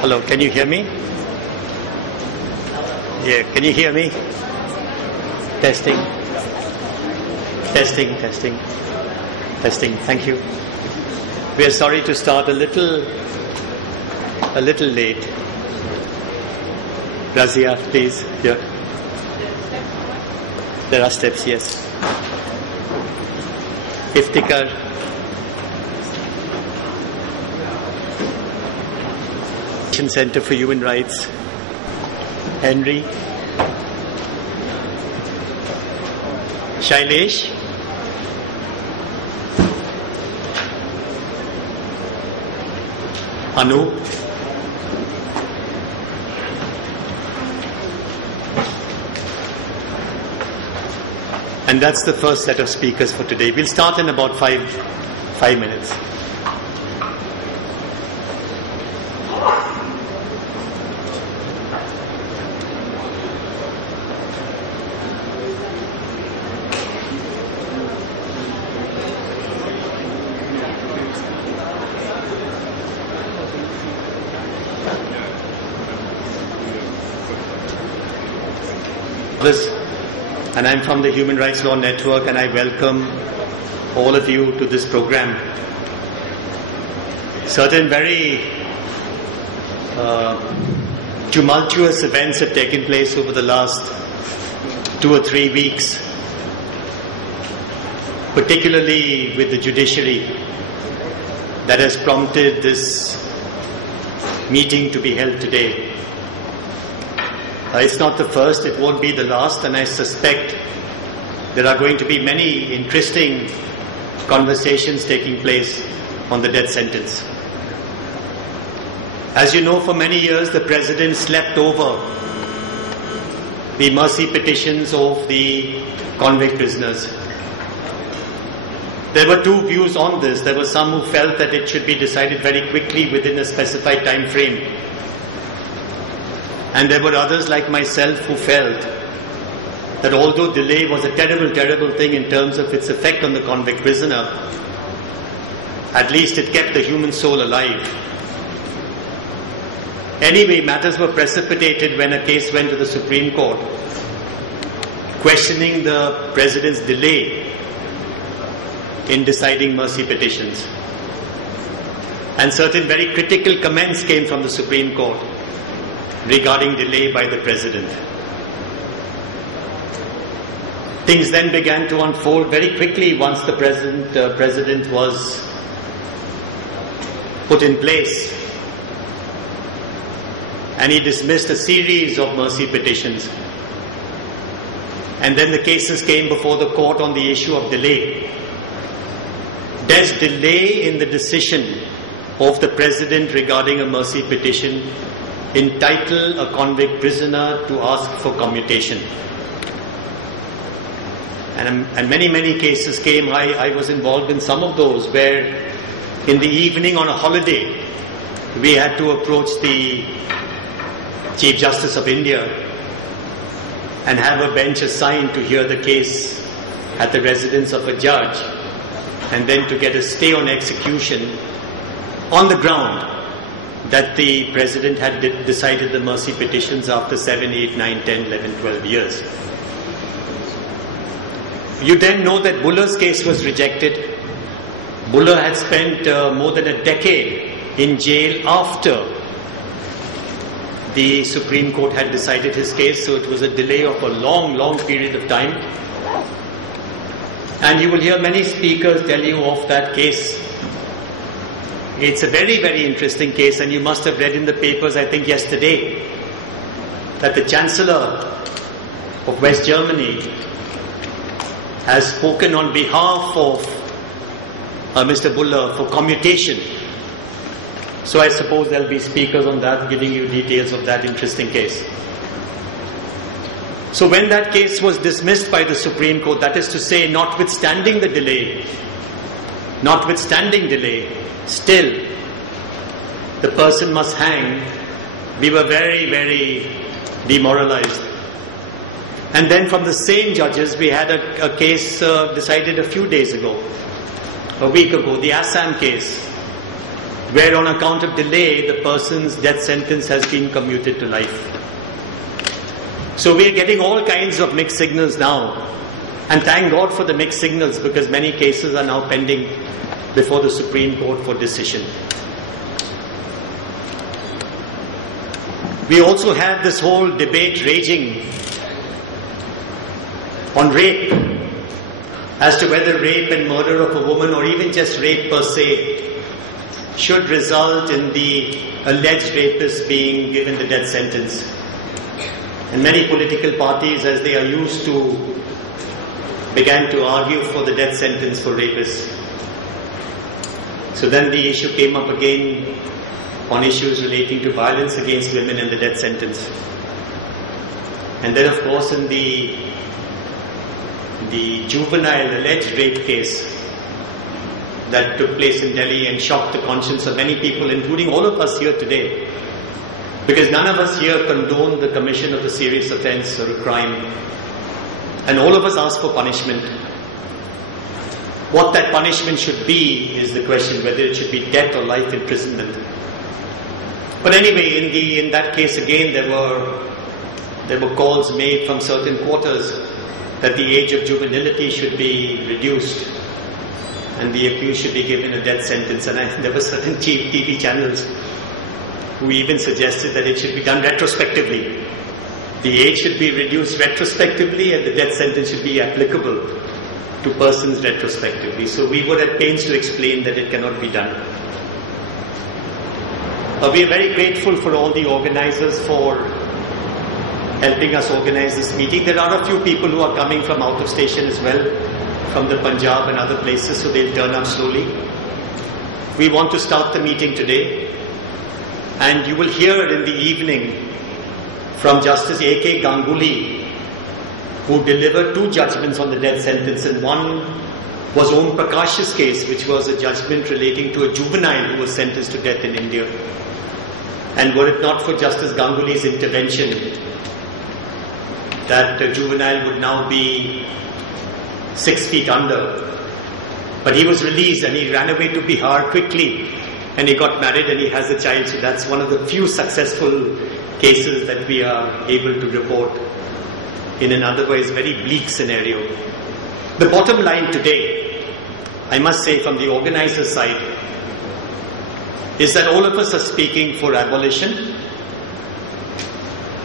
Hello, can you hear me? Yeah, can you hear me? Testing. Testing, testing. Testing, thank you. We are sorry to start a little late. Razia, please. Here. There are steps, yes. Iftikhar. Center for Human Rights. Henry. Shailesh. Anu. And that's the first set of speakers for today. We'll start in about five minutes. And I'm from the Human Rights Law Network, and I welcome all of you to this program. Certain very tumultuous events have taken place over the last 2 or 3 weeks, particularly with the judiciary, that has prompted this meeting to be held today. It's not the first, it won't be the last, and I suspect there are going to be many interesting conversations taking place on the death sentence. As you know, for many years the President slept over the mercy petitions of the convict prisoners. There were two views on this. There were some who felt that it should be decided very quickly within a specified time frame. And there were others like myself who felt that although delay was a terrible, terrible thing in terms of its effect on the convict prisoner, at least it kept the human soul alive. Anyway, matters were precipitated when a case went to the Supreme Court, questioning the President's delay in deciding mercy petitions. And certain very critical comments came from the Supreme Court regarding delay by the President. Things then began to unfold very quickly once the President was put in place, and he dismissed a series of mercy petitions. And then the cases came before the court on the issue of delay. Does delay in the decision of the President regarding a mercy petition entitle a convict prisoner to ask for commutation? And many cases came. I was involved in some of those where in the evening on a holiday we had to approach the Chief Justice of India and have a bench assigned to hear the case at the residence of a judge, and then to get a stay on execution on the ground that the President had decided the mercy petitions after 7, 8, 9, 10, 11, 12 years. You then know that Bhullar's case was rejected. Bhullar had spent more than a decade in jail after the Supreme Court had decided his case, so it was a delay of a long period of time. And you will hear many speakers tell you of that case. It's a very interesting case, and you must have read in the papers, I think yesterday, that the Chancellor of West Germany has spoken on behalf of Mr. Bhullar for commutation. So I suppose there'll be speakers on that giving you details of that interesting case. So when that case was dismissed by the Supreme Court, that is to say, notwithstanding delay, still the person must hang, we were very demoralized. And then from the same judges, we had a case decided a few days ago a week ago, the Assam case, where on account of delay, the person's death sentence has been commuted to life. So we are getting all kinds of mixed signals now. And thank God for the mixed signals, because many cases are now pending before the Supreme Court for decision. We also have this whole debate raging on rape, as to whether rape and murder of a woman, or even just rape per se, should result in the alleged rapist being given the death sentence. And many political parties, as they are used to, began to argue for the death sentence for rapists. So then the issue came up again on issues relating to violence against women and the death sentence. And then, of course, in the juvenile alleged rape case that took place in Delhi and shocked the conscience of many people, including all of us here today, because none of us here condone the commission of a serious offence or a crime, and all of us ask for punishment. What that punishment should be is the question, whether it should be death or life imprisonment. But anyway, in that case again, there were calls made from certain quarters that the age of juvenility should be reduced and the accused should be given a death sentence. And there were certain cheap TV channels who even suggested that it should be done retrospectively. The age should be reduced retrospectively and the death sentence should be applicable to persons retrospectively. So we were at pains to explain that it cannot be done. We are very grateful for all the organizers for helping us organize this meeting. There are a few people who are coming from out of station as well, from the Punjab and other places, so they'll turn up slowly. We want to start the meeting today, and you will hear in the evening from Justice A.K. Ganguly, who delivered 2 judgments on the death sentence, and one was Om Prakash's case, which was a judgment relating to a juvenile who was sentenced to death in India. And were it not for Justice Ganguly's intervention, that juvenile would now be 6 feet under. But he was released and he ran away to Bihar quickly and he got married and he has a child. So that's one of the few successful cases that we are able to report in an otherwise very bleak scenario. The bottom line today, I must say from the organizer side, is that all of us are speaking for abolition.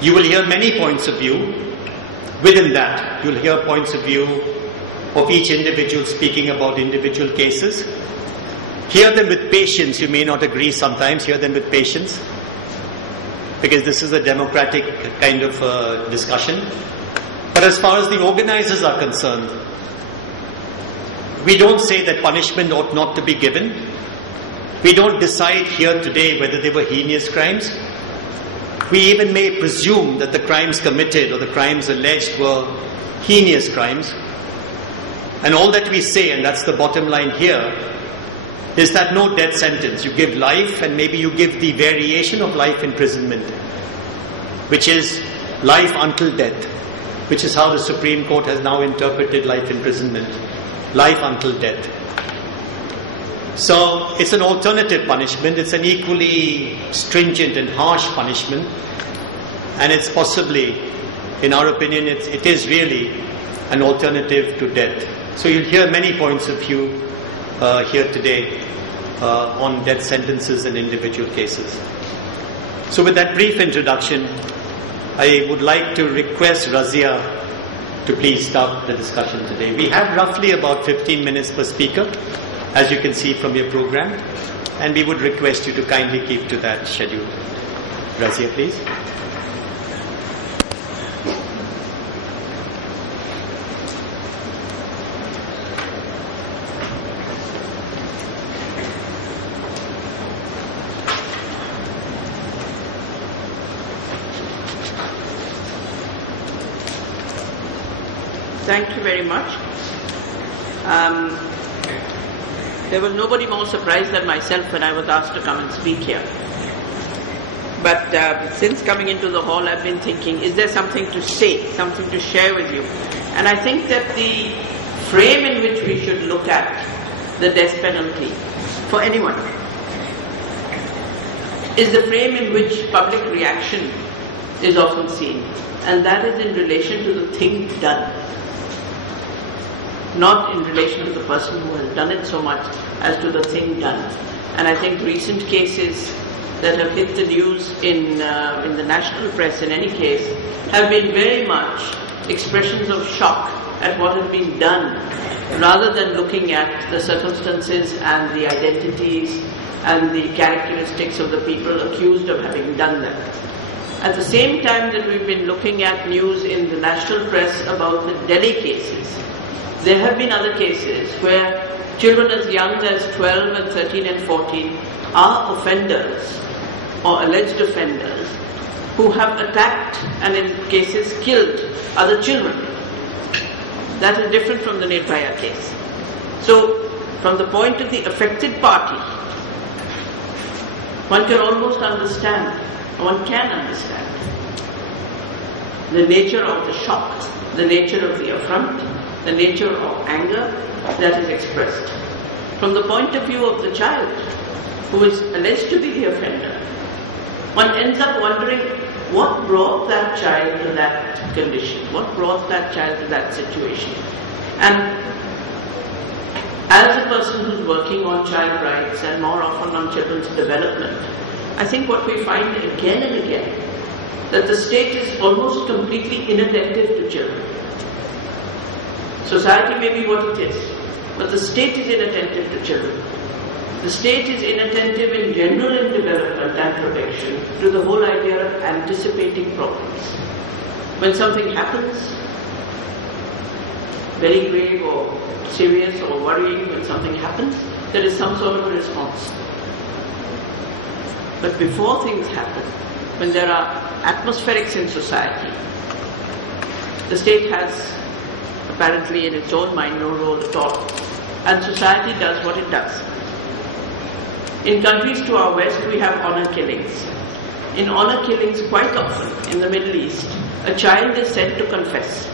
You will hear many points of view. Within that, you'll hear points of view of each individual speaking about individual cases. Hear them with patience. You may not agree sometimes. Hear them with patience, because this is a democratic kind of discussion. But as far as the organizers are concerned, we don't say that punishment ought not to be given. We don't decide here today whether they were heinous crimes. We even may presume that the crimes committed or the crimes alleged were heinous crimes. And all that we say, and that's the bottom line here, is that no death sentence. You give life, and maybe you give the variation of life imprisonment, which is life until death, which is how the Supreme Court has now interpreted life imprisonment. Life until death. So it's an alternative punishment. It's an equally stringent and harsh punishment, and it's possibly, in our opinion, it is really an alternative to death. So you'll hear many points of view here today on death sentences and individual cases. So with that brief introduction, I would like to request Razia to please start the discussion today. We have roughly about 15 minutes per speaker, as you can see from your program, and we would request you to kindly keep to that schedule. Razia, please. Thank you very much. There was nobody more surprised than myself when I was asked to come and speak here. But since coming into the hall, I've been thinking, is there something to say, something to share with you? And I think that the frame in which we should look at the death penalty for anyone is the frame in which public reaction is often seen, and that is in relation to the thing done, not in relation to the person who has done it so much as to the thing done. And I think recent cases that have hit the news in the national press in any case have been very much expressions of shock at what has been done, rather than looking at the circumstances and the identities and the characteristics of the people accused of having done them. At the same time that we've been looking at news in the national press about the Delhi cases, there have been other cases where children as young as 12 and 13 and 14 are offenders or alleged offenders who have attacked and in cases killed other children. That is different from the Nirbhaya case. So, from the point of the affected party, one can almost understand, one can understand the nature of the shock, the nature of the affront, the nature of anger that is expressed. From the point of view of the child who is alleged to be the offender, one ends up wondering what brought that child to that condition, what brought that child to that situation. And as a person who's working on child rights and more often on children's development, I think what we find again and again, that the state is almost completely inattentive to children. Society may be what it is, but the state is inattentive to children. The state is inattentive in general in development and protection to the whole idea of anticipating problems. When something happens, very grave or serious or worrying, when something happens, there is some sort of a response. But before things happen, when there are atmospherics in society, the state has apparently in its own mind no role at all. And society does what it does. In countries to our west, we have honor killings. In honor killings, quite often in the Middle East, a child is sent to confess.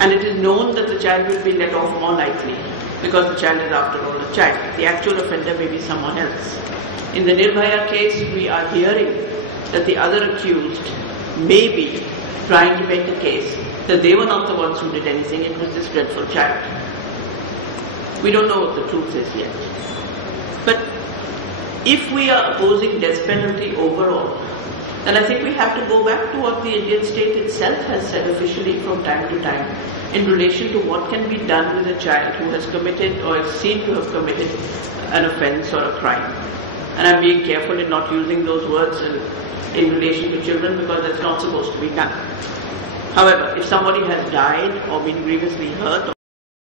And it is known that the child will be let off more lightly, because the child is after all a child. The actual offender may be someone else. In the Nirbhaya case, we are hearing that the other accused may be trying to make a case that they were not the ones who did anything, it was this dreadful child. We don't know what the truth is yet. But if we are opposing death penalty overall, then I think we have to go back to what the Indian state itself has said officially from time to time in relation to what can be done with a child who has committed or is seen to have committed an offence or a crime. And I'm being careful in not using those words in relation to children because that's not supposed to be done. However, if somebody has died or been grievously hurt